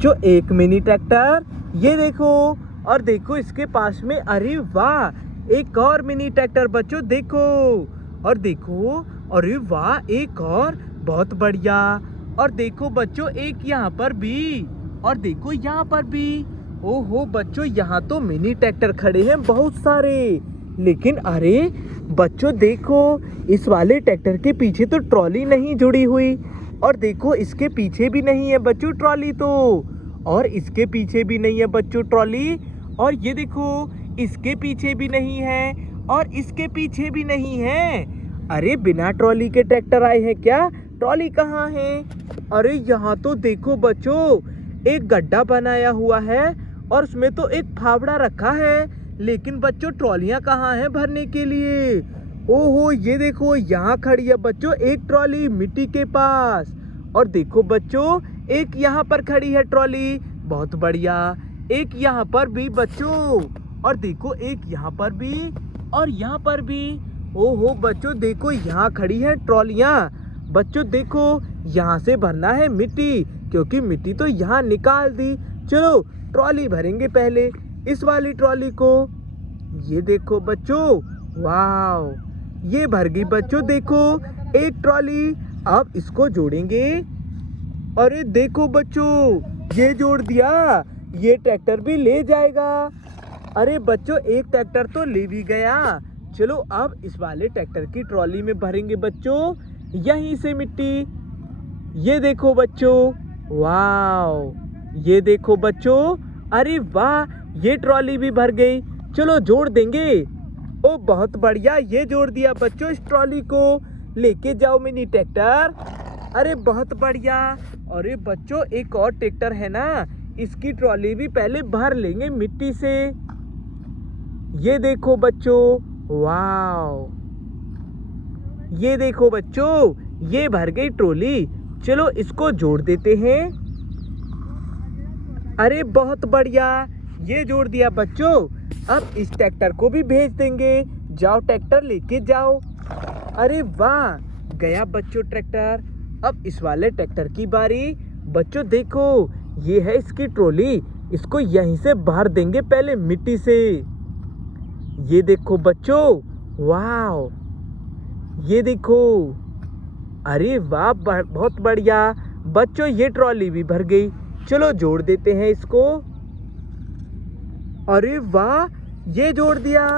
बच्चों एक mini tractor, ये देखो। और देखो इसके पास में, अरे वाह, एक और मिनी ट्रैक्टर बच्चों देखो। और देखो, अरे वाह, एक और, बहुत बढ़िया। और देखो बच्चों एक यहाँ पर भी, और देखो यहाँ पर भी। ओहो बच्चों, यहाँ तो मिनी ट्रैक्टर खड़े हैं बहुत सारे। लेकिन अरे बच्चों देखो, इस वाले ट्रैक्टर के पीछे तो ट्रॉली नहीं जुड़ी हुई। और देखो इसके पीछे भी नहीं है बच्चों ट्रॉली तो। और इसके पीछे भी नहीं है बच्चों ट्रॉली। और ये देखो, इसके पीछे भी नहीं है, और इसके पीछे भी नहीं है। अरे बिना ट्रॉली के ट्रैक्टर आए हैं क्या? ट्रॉली कहाँ है? अरे यहाँ तो देखो बच्चों, एक गड्ढा बनाया हुआ है और उसमें तो एक फावड़ा रखा है। लेकिन बच्चों ट्रॉलियाँ कहाँ हैं भरने के लिए? ओहो ये देखो, यहाँ खड़ी है बच्चों एक ट्रॉली मिट्टी के पास। और देखो बच्चों, एक यहाँ पर खड़ी है ट्रॉली, बहुत बढ़िया। एक यहाँ पर भी बच्चों, और देखो एक यहाँ पर भी, और यहाँ पर भी। ओहो बच्चों देखो, यहाँ खड़ी है ट्रॉलियाँ। बच्चों देखो, यहाँ से भरना है मिट्टी, क्योंकि मिट्टी तो यहाँ निकाल दी। चलो ट्रॉली भरेंगे पहले, इस वाली ट्रॉली को। ये देखो बच्चों, वाव, ये भर गई बच्चों देखो एक ट्रॉली। अब इसको जोड़ेंगे। अरे देखो बच्चों, ये जोड़ दिया, ये ट्रैक्टर भी ले जाएगा। अरे बच्चों एक ट्रैक्टर तो ले भी गया। चलो अब इस वाले ट्रैक्टर की ट्रॉली में भरेंगे बच्चों यहीं से मिट्टी। ये देखो बच्चों, वाव, ये देखो बच्चों, अरे वाह, ये ट्रॉली भी भर गई। चलो जोड़ देंगे। ओ बहुत बढ़िया, ये जोड़ दिया बच्चों इस ट्रॉली को। लेके जाओ मिनी ट्रैक्टर। अरे बहुत बढ़िया। अरे बच्चों एक और ट्रैक्टर है ना, इसकी ट्रॉली भी पहले भर लेंगे मिट्टी से। ये देखो बच्चों, वाव, ये देखो बच्चों, ये भर गई ट्रॉली। चलो इसको जोड़ देते हैं। अरे बहुत बढ़िया, ये जोड़ दिया बच्चों। अब इस ट्रैक्टर को भी भेज देंगे। जाओ ट्रैक्टर लेके जाओ। अरे वाह, गया बच्चों ट्रैक्टर। अब इस वाले ट्रैक्टर की बारी। बच्चों देखो, ये है इसकी ट्रॉली, इसको यहीं से भर देंगे पहले मिट्टी से। ये देखो बच्चों, वाव, ये देखो, अरे वाह, बहुत बढ़िया। बच्चों ये ट्रॉली भी भर गई। चलो जोड़ देते हैं इसको। अरे वाह, ये जोड़ दिया,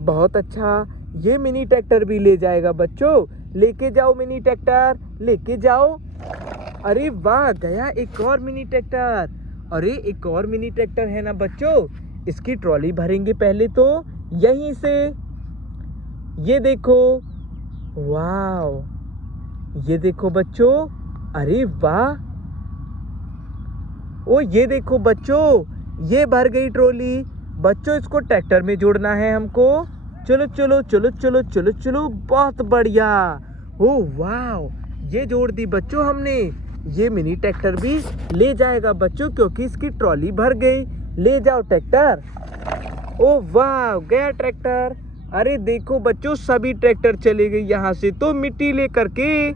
बहुत अच्छा। ये मिनी ट्रैक्टर भी ले जाएगा बच्चों। लेके जाओ मिनी ट्रैक्टर, लेके जाओ। अरे वाह, गया एक और मिनी ट्रैक्टर। अरे एक और मिनी ट्रैक्टर है ना बच्चों, इसकी ट्रॉली भरेंगे पहले तो यहीं से। ये देखो, वाव, ये देखो बच्चों, अरे वाह। ओ ये देखो बच्चों, ये भर गई ट्रॉली। बच्चों इसको ट्रैक्टर में जोड़ना है हमको। चलो चलो चलो चलो चलो चलो, बहुत बढ़िया। ओ वाव, ये जोड़ दी बच्चों हमने। ये मिनी ट्रैक्टर भी ले जाएगा बच्चों, क्योंकि इसकी ट्रॉली भर गई। ले जाओ ट्रैक्टर। ओ वाह, गया ट्रैक्टर। अरे देखो बच्चों, सभी ट्रैक्टर चले गए यहाँ से तो मिट्टी लेकर के।